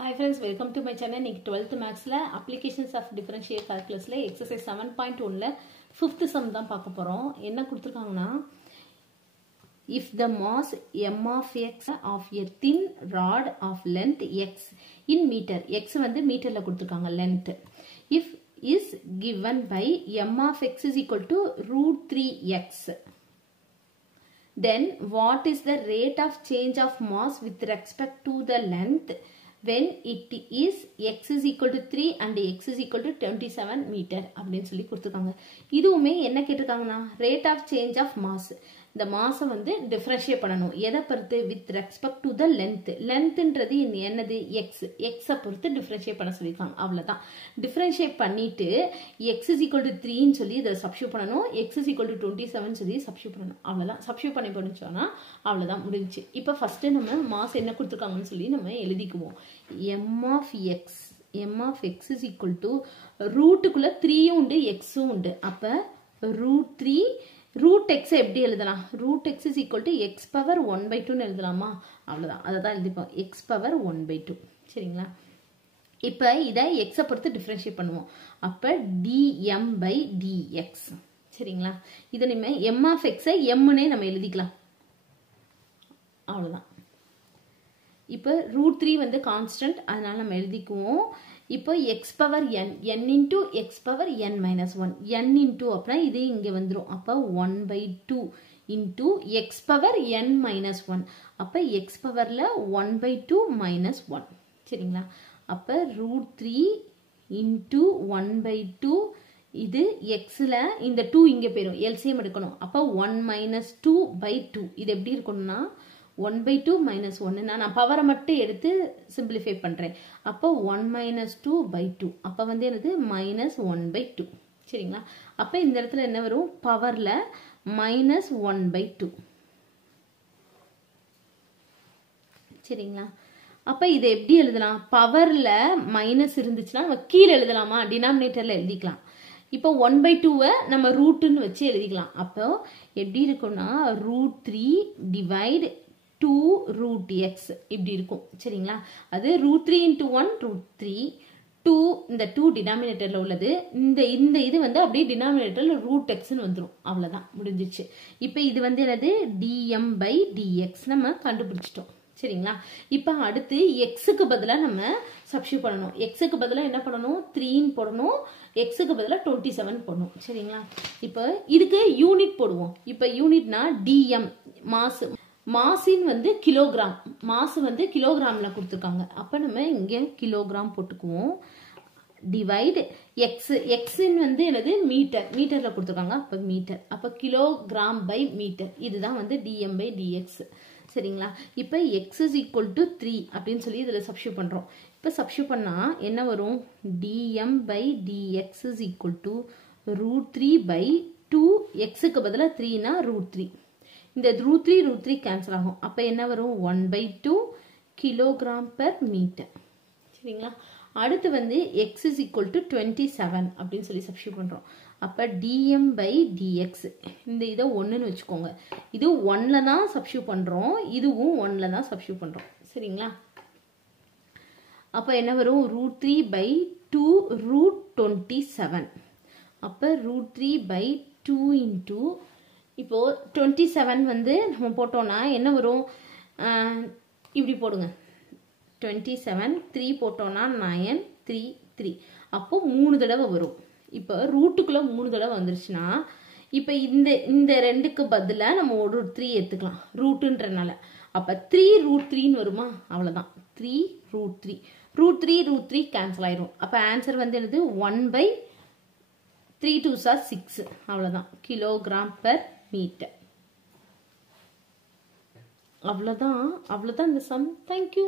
Hi friends, welcome to my channel. Nick 12th Maths la applications of differential calculus la exercise 7.1 la 5th sum தான் பார்க்க போறோம். என்ன கொடுத்திருக்காங்கன்னா if the mass m of x of a thin rod of length x in meter, x வந்து மீட்டர்ல கொடுத்திருக்காங்க length, if is given by m of x is equal to root 3x, then what is the rate of change of mass with respect to the length when it is x is equal to 3 and x is equal to 27 meter அப்படின்னு சொல்லி கொடுத்திருக்காங்க. இதுவுமே என்ன கேட்டிருக்காங்கன்னா rate of change of mass, இந்த மாஸை வந்து differentiate பண்ணணும். எதை பொறுத்து? With respect to the length. லென்த்ன்றது என்னது? எக்ஸ். எக்ஸை பொறுத்து டிஃபரன்ஷியேட் பண்ண சொல்லியிருக்காங்க. அவ்வளோதான். டிஃபரன்ஷியேட் பண்ணிட்டு எக்ஸ் இஸ் ஈக்குவல் டு 3ன்னு சொல்லி இதை சப்ஸ்டியூட் பண்ணணும். எக்ஸ் இஸ் ஈக்குவல் டு 27 சொல்லி சப்ஸ்டியூட் பண்ணணும். அவ்வளோதான். சப்ஸ்டியூட் பண்ணி படிச்சோன்னா அவ்வளோதான் முடிஞ்சிச்சு. இப்போ ஃபர்ஸ்ட் நம்ம மாஸ் என்ன கொடுத்துருக்காங்கன்னு சொல்லி நம்ம எழுதிக்குவோம். M of X, M of X is equal to ரூட்டுக்குள்ள 3யும் உண்டு எக்ஸும் உண்டு. அப்போ ரூட் 3 ரூட் எக்ஸ் எப்படி எழுதலாம்? Root X is equal to X power 1/2 எழுதலாமா? அவ்வளோதான். அதை தான் எழுதிப்போம். X power 1/2. சரிங்களா? இப்போ இதை எக்ஸை பொறுத்து டிஃபரன்ஷியேட் பண்ணுவோம். அப்போ டிஎம் பை டிஎக்ஸ். சரிங்களா? இதை நம்ம எம் ஆஃப் எக்ஸை எம்னே நம்ம எழுதிக்கலாம். அவ்வளோதான். இப்போ ரூட் 3 வந்து கான்ஸ்டன்ட், அதனால நம்ம எழுதிக்குவோம். இப்போ X power n, n into X power n minus 1, n into அப்படின்னா இது இங்கே வந்துடும். அப்போ 1/2 into X power n minus 1. அப்போ எக்ஸ் பவரில் 1/2 மைனஸ் 1. சரிங்களா? அப்போ ரூட் 3 இன்டூ 1/2, இது எக்ஸில் இந்த 2 இங்கே போயிடும், எல்சிஎம் எடுக்கணும். அப்போ 1 மைனஸ் 2/2. இது எப்படி இருக்கணும்னா 1/2 மைனஸ் 1. நான் பவரை மட்டும் எடுத்து சிம்பிளிஃபை பண்ணுறேன். அப்போ 1 மைனஸ் 2/2. அப்போ வந்து என்னது? மைனஸ் 1/2. சரிங்களா? அப்போ இந்த இடத்துல என்ன வரும்? பவரில் மைனஸ் 1/2. சரிங்களா? அப்போ இதை எப்படி எழுதலாம்? பவரில் மைனஸ் இருந்துச்சுன்னா நம்ம கீழே எழுதலாமா? டினாமினேட்டரில் எழுதிக்கலாம். இப்போ 1/2வை நம்ம ரூட்டுன்னு வச்சு எழுதிக்கலாம். அப்போ எப்படி இருக்கும்னா ரூட் 3 டிவைட் 2 root x இப்படி இருக்கும். சரிங்களா? அது root 3 into 1 root 3, 2 இந்த 2 டினாமினேட்டர்ல உள்ளது, இந்த இது வந்து அப்படியே டினாமினேட்டர்ல root xன்னு வந்துடும். அவ்வளோதான், முடிஞ்சிச்சு. இப்போ இது வந்து என்னது? dm by dx நம்ம கண்டுபிடிச்சிட்டோம். சரிங்களா? இப்போ அடுத்து எக்ஸுக்கு பதிலாக நம்ம சப்ஸ்டியூட் பண்ணணும். எக்ஸுக்கு பதிலாக என்ன பண்ணணும்? 3ன்னு போடணும். எக்ஸுக்கு பதிலாக 27 போடணும். சரிங்களா? இப்போ இதுக்கு யூனிட் போடுவோம். இப்போ யூனிட்னா டிஎம், மாஸ். மாசின் வந்து கிலோகிராம், மாஸ் வந்து கிலோகிராம்ல கொடுத்துருக்காங்க. அப்போ நம்ம இங்கே கிலோகிராம் போட்டுக்குவோம். டிவைட் எக்ஸ், எக்ஸின் வந்து என்னது? மீட்டர், மீட்டர்ல கொடுத்துருக்காங்க. அப்போ மீட்டர். அப்போ கிலோகிராம் பை மீட்டர். இதுதான் வந்து டிஎம் பை டிஎக்ஸ். சரிங்களா? இப்போ எக்ஸ் இஸ் ஈக்குவல் டு 3 அப்படின்னு சொல்லி இதில் சப்ஸ்டியூட் பண்ணுறோம். இப்போ சப்ஸ்டியூட் பண்ணால் என்ன வரும்? DM by DX is equal to root 3/2. எக்ஸுக்கு பதிலாக 3னா ரூட் 3. இந்த ரூட் 3 கேன்சல் ஆகும். அப்போ என்ன வரும்? 1/2 கிலோகிராம் பெர் மீட்டர். சரிங்களா? அடுத்து வந்து எக்ஸ் இஸ் ஈக்குவல் டு 27 அப்படின்னு சொல்லி சப்ஸ்டியூட் பண்ணுறோம். அப்போ டிஎம் பை டிஎக்ஸ், இந்த இதை 1ன்னு வச்சுக்கோங்க. இது 1ல தான் சப்ஸ்டியூட் பண்ணுறோம், இதுவும் 1ல தான் சப்ஸ்டியூட் பண்ணுறோம். சரிங்களா? அப்போ என்ன வரும்? Root 3/2 root 27. அப்போ ரூட் 3/2 இன்டூ இப்போ 27 வந்து நம்ம போட்டோம்னா என்ன வரும்? இப்படி போடுங்க. 27 3 போட்டோம்னா 9 3 3. அப்போ 3 தடவை வரும். இப்போ ரூட்டுக்குள்ள 3 தடவை வந்துருச்சுன்னா இப்போ இந்த ரெண்டுக்கு பதிலாக நம்ம ஒரு 3 எடுத்துக்கலாம் ரூட்டுன்றனால. அப்போ 3 ரூட் 3ன்னு வருமா? அவ்வளோதான். 3 ரூட் 3. ரூட் 3 கேன்சல் ஆயிரும். அப்போ ஆன்சர் வந்து என்னது? 1/3 2s are 6. அவ்வளோதான். Kilogram per metre. அவ்வளோதான் இந்த சம். தேங்க்யூ.